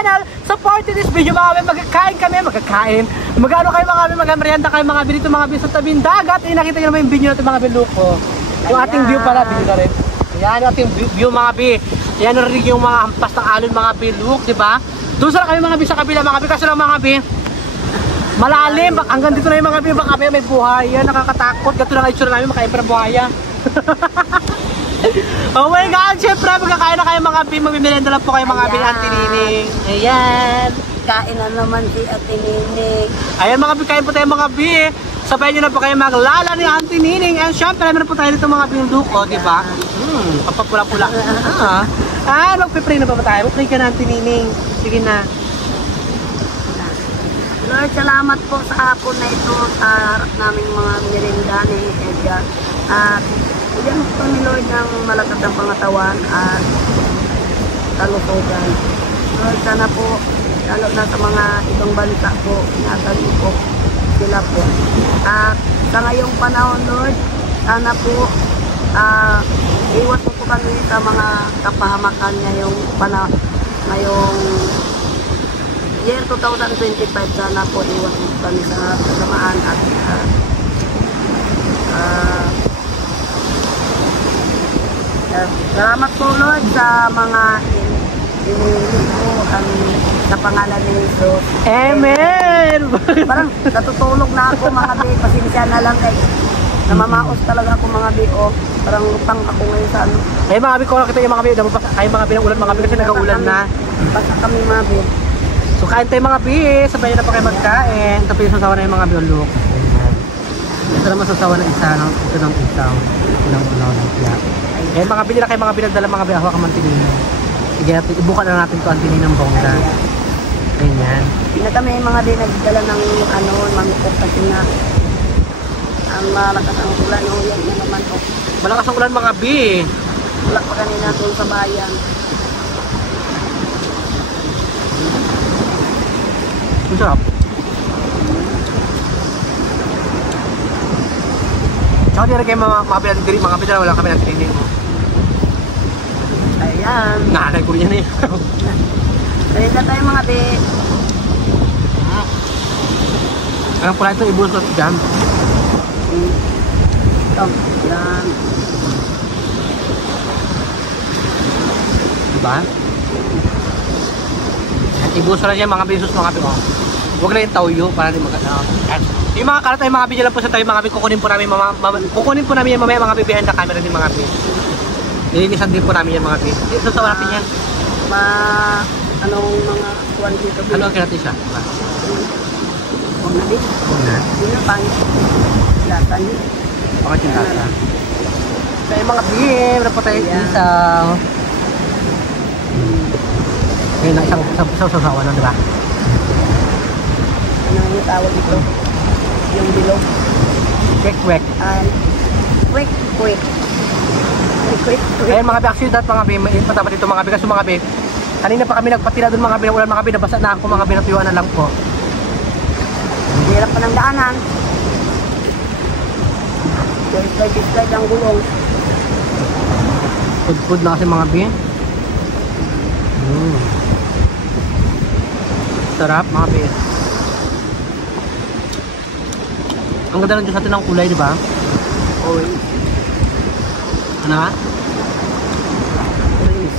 channel. Support this video mga kabi. Magkakain. Magano kayo mga kabi, magmerienda kayo mga kabi dito mga kabi sa tabing dagat. Nakita niyo naman yung video natin mga kabi, look oh. Yung ating view pala, video na rin. Yan yung ating view mga kabi. Yan na rin yung mga hampas ng alon mga kabi, look, di ba? Doon sila kami mga kabi sa kabila mga kabi, kasi lang mga kabi. Malalim, hanggang dito na yung mga kabi, baka may buhaya, nakakatakot. Gato na itsura namin, makaimprang buhaya. Oh my God, syempre magkakain na kayo mga kabi, magbimerenda lang po kayo mga kabi ng Auntie Nining. Ayan. Kain na naman si Ate Nining. Ayan mga kabi, kain po tayo mga kabi. Sabay nyo na po kayo maglala ni Auntie Nining. And syempre, meron po tayo dito mga kabi yung luko, di ba? Papapula-pula. Magpipray na pa ba tayo? Magpray ka na Auntie Nining. Sige na. Lord, salamat po sa hapon na ito sa harap naming mga merinda ni Edgar. At bigyan po ni Lord ng malakas ng pangatawan at kalusugan. Lord, sana po, lalo na sa mga ibang bansa po, inatan po sila po. At sa ngayong panahon, Lord, sana po iwas po kami sa mga kapahamakan ngayong ngayong year 2025. Sana po iwas po kami sa kasamaan at salamat po Lord sa mga inilig po sa pangalan ni Jesus. Amen! Parang natutulog na ako mga bi, pasensya na lang kay namamaos talaga ako mga bi, oh. Parang lutang ako ngayon sa ano. Eh mga bi, kung nakita yung mga bi, kayo mga bi ng ulan mga bi kasi nag-uulan na. Basta kami mga bi. So kain tayo mga bi, sabay na pa kayo magkain. Tapos yung sasawa na yung mga bi, look. Ito naman sasawa ng isa, ito ng isaw. Ilang unaw ng tiyak. Eh mga bi, na kayo mga bi, nagdala mga bi, ako kamantinino. Sige, ibukan na natin ito ang tininang bongga. Ganyan. Hindi na kami mga di nagdala ng mangkok kasi nga ang malakas ang ulan, yan na naman po. Malakas ang ulan mga bi. Wala pa kanina doon sa bayan. Ang sarap. Tsaka di rin kayo mga pinatitiri, mga pinatitiri, wala kami natitiri mo. Ayan. Nanay ko rin yan eh. Dahil na tayo mga bi. Ang pala ito, ibulot ko dyan. Ito, yan. Diba? Ibulot lang yan mga besos mga bi. Huwag na yung tauyo para di magkataon. Yung mga karat ay mga bi lang po sa tayo mga bi. Kukunin po namin yan mamaya mga bi behind the camera din mga bi. Nilinisan din po namin yan mga bi. Sasawa natin yan. Anong mga kuwan dito? Ano ang kinati siya? Huwag na din. Hindi na pangit. Lasa niyo. Bakit yung lasa? So yung mga bihim, na po tayo isaw. Ngayon na isang sasawa nun, diba? Ano yung tawag dito? Yung bilog. Kwek-kwek. Kwek-kwek. Ayan mga bi, actually that mga bi, matapa dito mga bi, kasi mga bi, kanina pa kami nagpatila doon mga bi, ulan mga bi, nabasa na ako mga bi, natuyuan na lang po. Hirap pa ng daanan. Slide ang gulong. Food na kasi mga bi. Sarap mga bi. Ang ganda ng Diyos natin ng kulay, di ba? Orange. Ano ha? Orange.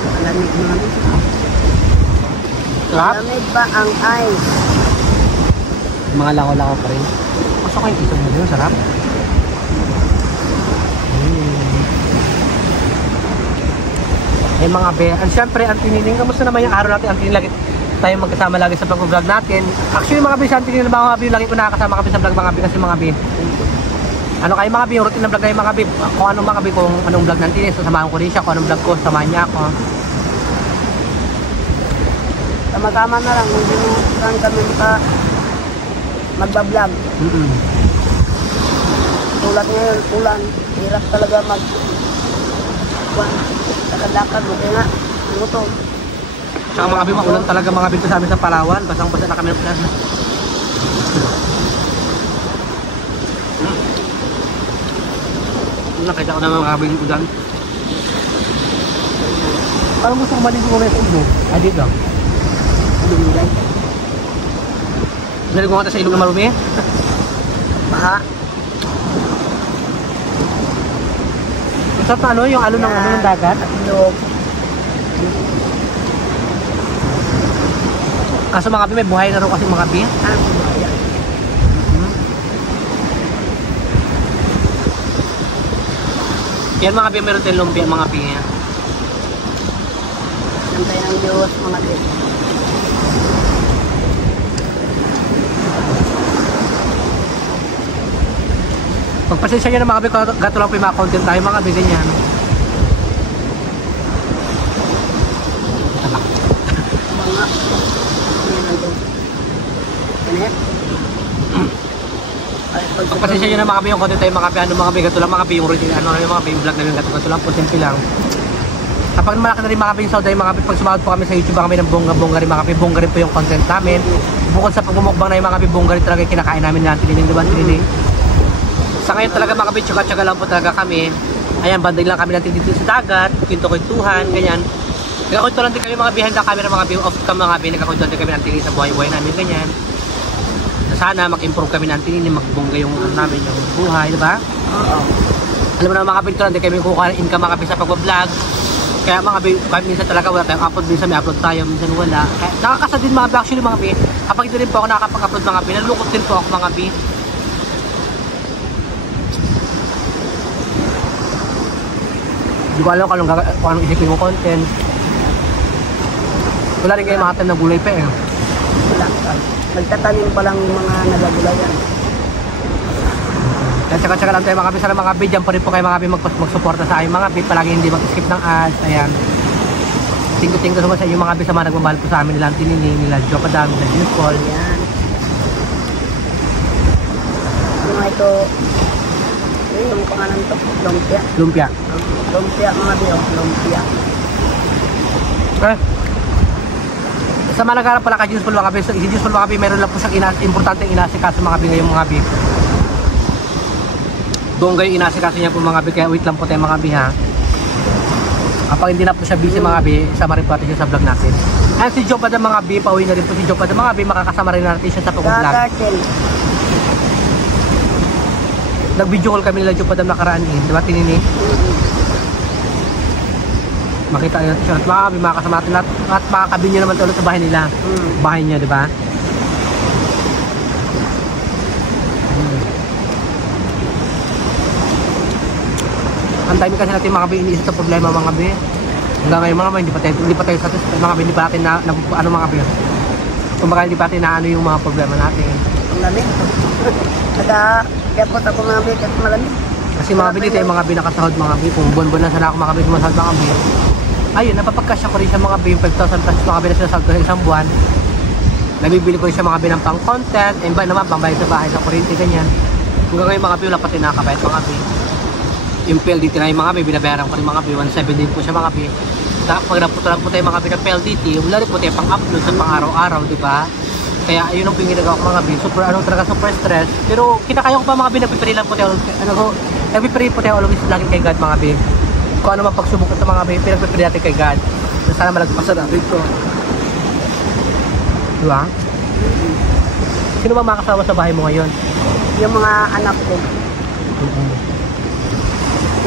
Malamig naman. Sarap? Malamig ba ang ice? Mga lako-lako pa rin. Pasok yung isaw mo dito, sarap. Eh mga be, and syempre Auntie Nining, kamusta naman yung araw natin? Auntie Nining, lagi tayo magkasama lagi sa pag-vlog natin. Actually mga be, sa Auntie Nining, mga be, lagi ko nakakasama kami sa vlog mga be, kasi mga be, ano kayo mga be, yung routine na vlog kayo mga be, kung anong mga be, kung anong vlog natin, sasamahan ko rin siya, kung anong vlog ko, samahan niya ako. Tama-tama na lang, hindi mo saan kami magbablog. Tulad ngayon, ulan, hirap talaga lakad mo, kaya nga, luto. Saka mga be, maulan talaga mga be sa amin sa Palawan, basang-basa na kami ng plan. Nakita ko na mga be yung ulan. Parang gusto ko maligo sa ilog. Ah, dito. Binigay. Naligo nga tayo sa ilog na marumi. Baha. Masarap na ano, yung alon ng ano ng dagat. Ilog. Kaso mga kapi, may buhay na rin kasi mga kapi. Ano ba yan? Yan mga kapi, meron tayong lumpia mga kapi. Santay ng Diyos, mga din. Pagpasensya nyo na mga kapi, gato lang po yung mga content tayo mga kapi, ganyan. Mga. Yan ang Diyos. Ganit. Pagpasensya nyo na mga kapi, yung content tayo mga kapi, ano mga kapi, gato lang mga kapi, yung routine, ano yung mga kapi, yung vlog namin, gato lang po, simple lang. Kapag malaki na rin mga kapi yung sauday, mga kapi, pag sumahod po kami sa YouTube, kami ng bongga-bongga rin mga kapi, bongga rin po yung content namin. Bukod sa pagmumukbang na yung mga kapi, bongga rin talaga yung kinakain namin natin, diba, tiniling. Sa ngayon talaga mga kapi, tsaga-tsaga lang po talaga kami. Ayan, banday lang kami natin dito sa dagat, kwento-kwentuhan, ganyan. Nagkakwento lang din kami mga behind the camera mga kapi, off cam mga kapi, nagkakwento din kami natin sa buhay-buhay namin, ganyan. Sana mag-improve kami natin, magbongga yung ano namin, yung buhay, diba? Oo. Alam mo naman mga kapi, ito lang din kami kukuha ng income mga kapi sa pag-vlog. Kaya mga kapi, kahit minsan talaga wala tayong upload, minsan may upload tayo, minsan wala. Kaya nakakasa din mga kapi, actually mga kapi, kapag hindi rin po ako nakakapag-upload mga kapi, nalulungkot din po ako mga kapi. Hindi ko alam kung anong isipin mo content. Wala rin kayo makatan ng gulay pa eh. Wala. Nagtatanim pa lang yung mga nagagulayan. Kaya tsaka-tsaka lang tayo mga kapi. Sana mga kapi, dyan pa rin po kayo mga kapi magsuporta sa aking mga kapi. Palagi hindi mag-skip ng ads. Ayan. Tingko-tingko naman sa inyo mga kapi sa mga nagmamahal po sa amin nila Tinini, nila Joe Padam, nila Jules Paul. Ayan. Yung ito, yung pangalan to, lumpia. Lumpia. Lumpia mga biyo, lumpia. Eh. Sa mga nagharap pala kay Jules Paul mga kapi. Si Jules Paul mga kapi, meron lang po siyang importanteng inasikaso mga kapi ngayong mga kapi. Doon kayo inasikaso niya po mga kapi. Kaya wait lang po tayo mga kapi ha. Kapag hindi na po siya busy mga kapi, sama rin po natin siya sa vlog natin. At si Joe Padam mga kapi, pauwi na rin po si Joe Padam mga kapi. Makakasama rin natin siya sa pag-vlog. Gagarten. Nag-video call kami nila Joe Padam nakaraan eh. Diba Tinini? Makita nyo siya at mga kapi, makakasama natin at makakabin nyo naman ulit sa bahay nila. Bahay niya, diba? Ang dami kasi natin mga kapi, iniisip sa problema mga kapi. Hanggang ngayon mga kapi, hindi pa tayo satisfied mga kapi, hindi pa natin na ano mga kapi. Kumbaga hindi pa natin na ano yung mga problema natin. Ang lamig. Kaya po ako mga biyo, kasi malamig. Kasi mga kapi dito yung mga kapi nakasahod mga kapi. Kung buwan-buwan na sana ako mga kapi sumasahod mga kapi. Ayun, napapagkasya ko rin siya mga kapi, yung 5,000 pesos mga kapi na sinasahod ko sa isang buwan. Nabibili ko rin siya mga kapi ng pang-content, and ba naman pangbayad sa bahay, sa kuryente, ganyan. Hanggang ngayon mga kapi, wala pati nakakabayad mga kapi. Yung PLDT na yung mga kapi, binabayaran ko rin mga kapi, 1.7 din po siya mga kapi. Pag napunta lang po tayo mga kapi ng PLDT, wala rin po tayo pang-upload sa pang-araw-araw, di ba? Kaya ayun ang pinginagawa ko mga kapi, super stress. Pero kinakaya ko pa mga kapi, nagpipray lang po tayo, nagpipray po tayo always lagi kay God mga kapi. Kung ano man pagsubok sa mga kapi, pinagpipray natin kay God. So, sana malagpasan natin ito. Di ba? Sino ba makakasama sa bahay mo ngayon? Yung mga anak ko.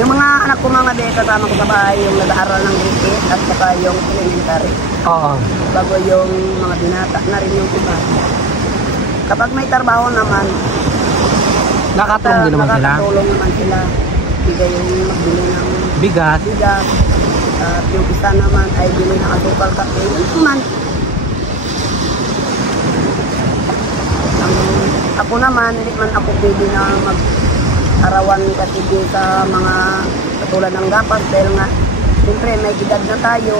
Yung mga anak ko mga biyo, kasama ko sa bahay, yung nag-aaral ng grade 8 at saka yung elementary. Oo. Bago yung mga binata na rin yung iba. Kapag may trabaho naman, Nakatulong din naman sila. nakakatulong naman sila. Bigay yung magbili ng Bigas. bigas. At yung isa naman ay bili ng asukal kape. Yun naman. Ako naman, hindi man ako pwede na mag-arawan kasi sa mga katulad ng gapas. Dahil nga, siyempre may edad na tayo.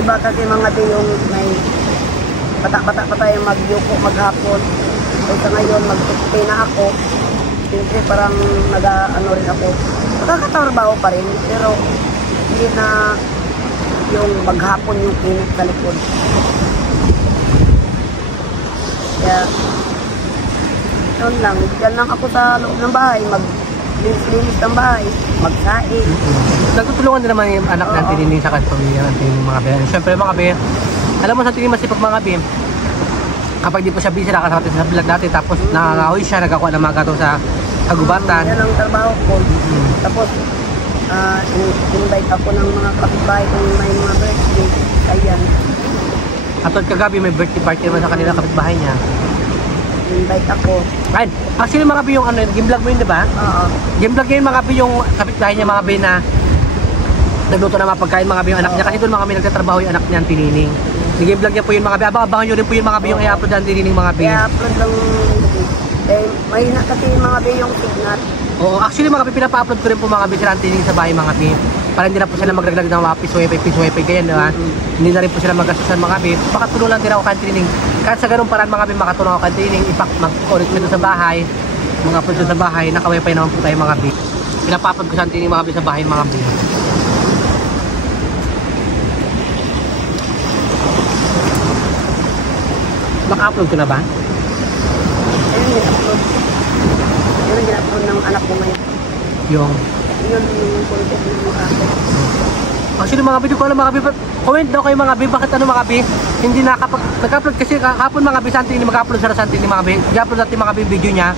Diba kasi mga yung may bata-bata pa tayo magyuko maghapon. Kaya ngayon, mag-tukpay na ako. Siyempre parang nag-ano rin ako. Nakakatrabaho pa rin, pero hindi na yung maghapon yung init sa likod. Kaya, yun lang. Diyan lang ako sa loob ng bahay. linis ng bahay, magsaing. Nagtutulungan din naman yung anak ng Tinining sa pamilya ng Tinining mga be. Siyempre mga be, alam mo sa Tinining masipag mga be, kapag di po siya busy, nakasakit sa vlog natin, tapos nangangahoy siya, nagkakuha ng mga gato sa kagubatan. Yan ang trabaho ko. Tapos, invite ako ng mga kapitbahay kung may mga birthday. Ayan. At kagabi may birthday party naman sa kanila kapitbahay niya. Invite ako. Ayun, actually mga be yung ano, game vlog mo yun, di ba? Oo. Game vlog yun mga be yung kapitbahay niya mga be na nagluto na mga pagkain mga be yung anak niya. Kasi doon mga be nagtatrabaho yung anak niya ang Tinining. Game vlog niya po yun mga be. Abangan nyo rin po yung mga be yung i-upload ang Tinining mga be. I-upload lang. Mahina kasi mga be yung signal. Oo, actually mga be, pinapa-upload ko rin po mga be sila ang Tinining sa bahay mga be. Para hindi na po sila maglaglag ng mga piece wifi, ganyan, di ba? Hindi na rin po sila magkasusan mga be. Baka tulungan din ako kay Tinining. Kahit sa ganung paraan mga be, makatulong ako kay Tinining. Mag-connect mo sa bahay, mga upload sa bahay, naka-wifi naman po tayo mga be. Pinapa-upload ko sa Tinining mga be sa bahay mga be. Naka-upload ko na ba? Ayun, gina-upload. Yun, gina-upload ng anak ko ngayon. Yung Yun yung content ng mga ako. actually mga video ko alam mga be, comment daw kayo mga be, bakit ano mga be, hindi nag-upload kasi kahapon mga be, Santi hindi mag-upload sa Santi ni mga be, i-upload natin mga be video niya,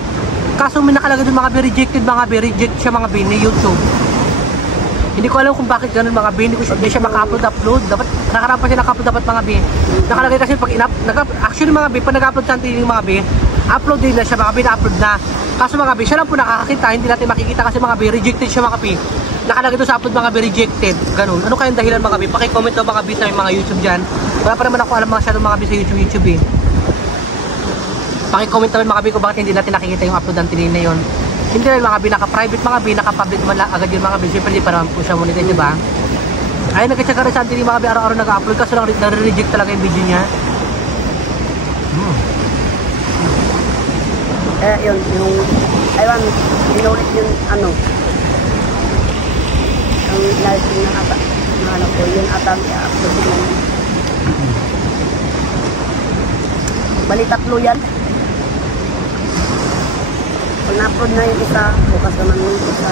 kaso may nakalagay dun mga be, rejected mga be, reject siya mga be ni YouTube. Hindi ko alam kung bakit ganun mga be, hindi siya maka-upload, dapat nakarapan siya naka-upload dapat mga be, nakalagay kasi pag actually mga be, pag nag-upload Santi ni mga be, upload din na siya mga be, na-upload na. Kaso mga be, siya lang po nakakakita, hindi natin makikita kasi mga be, rejected siya mga be. Nakalagay doon sa upload mga be, rejected. Ganun. Ano kayang dahilan mga be? Paki-comment daw mga be sa mga YouTube dyan. Wala pa naman ako alam masyadong mga be sa YouTube eh. Paki-comment naman mga be kung bakit hindi natin nakikita yung upload ng Tinining na yun. Hindi rin mga be, naka-private mga be, naka-public naman agad yun mga be. Siyempre hindi pa naman po siya monetize, di ba? Ay, nag-check rin sa Tinining mga be, araw-araw nag-upload kaso nare-reject talaga yung video niya. Yun, yung, aywan, inulit yung ano, ang live ng ata, ng ano ko, yun atang i-upload yun. Bali, 3 yan. Pag na-upload na yung isa, bukas naman yung isa.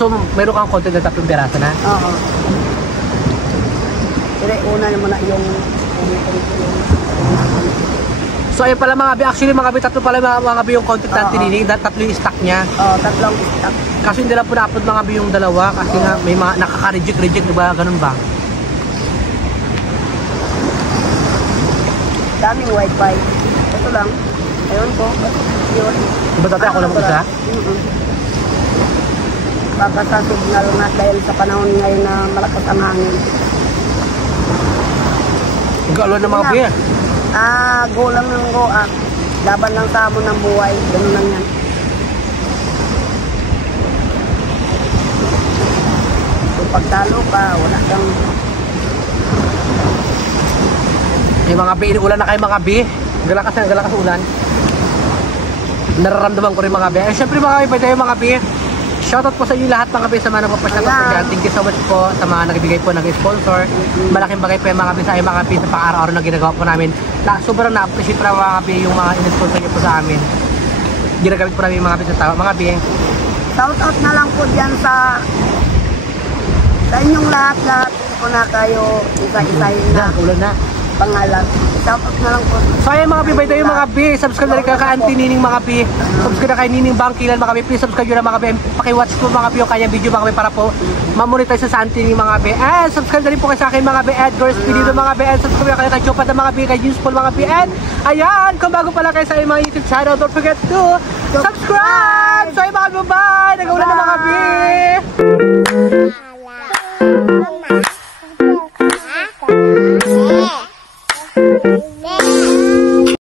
So, meron kang content na 3 piraso na? Oo. Pero una naman na yung So ayun pala mga be, actually mga be, 3 pala mga be yung content ng Tinining, 3 yung stock niya. Oo, 3 stock. Kasi hindi lang po na-upload mga be yung 2 kasi nga may mga nakaka-reject, di ba? Ganun ba? Daming wifi. Ito lang. Ayun po. Yun. Diba dati ako lang isa? Baka sa signal nga dahil sa panahon ngayon na malakas ang hangin. Galo na mga be. Go lang ng go. Laban lang sa amon ng buhay. Ganun lang yan. Kung pagtalo ka, wala kang... Yung mga be, inuulan na kayo mga be. Galakas ulan. Nararamdaman ko rin mga be. Siyempre mga be, pwede tayo mga be. Shoutout po sa inyo lahat mga be sa mga nagpapashoutout po dyan. Thank you so much po sa mga nagbibigay po, nag-sponsor. Malaking bagay po yung mga be sa mga be sa pang-araw-araw na ginagawa po namin. Sobrang na-appreciate po mga be yung mga in-sponsor niyo po sa amin. Ginagamit po namin yung mga be sa tao. Mga be. Shoutout na lang po dyan sa inyong lahat po na kayo isa-isahin na Ulan na. pangalan. Shoutout na lang po. So ayan mga be, by the way mga be, subscribe na rin ka Auntie Nining mga be. Subscribe na kay Nining Bangkilan mga be. Please subscribe nyo na mga be. Paki-watch ko mga be yung kanyang video mga be para po mamonetize sa Auntie Nining mga be. And subscribe na rin po kayo sa akin mga be. Edgar Spinito mga be. And subscribe na kayo kay Chopad na mga be. Kay Useful mga be. And ayan, kung bago pala kayo sa mga YouTube channel, don't forget to subscribe! So ayan mga be, bye! Nag-ulan na mga be!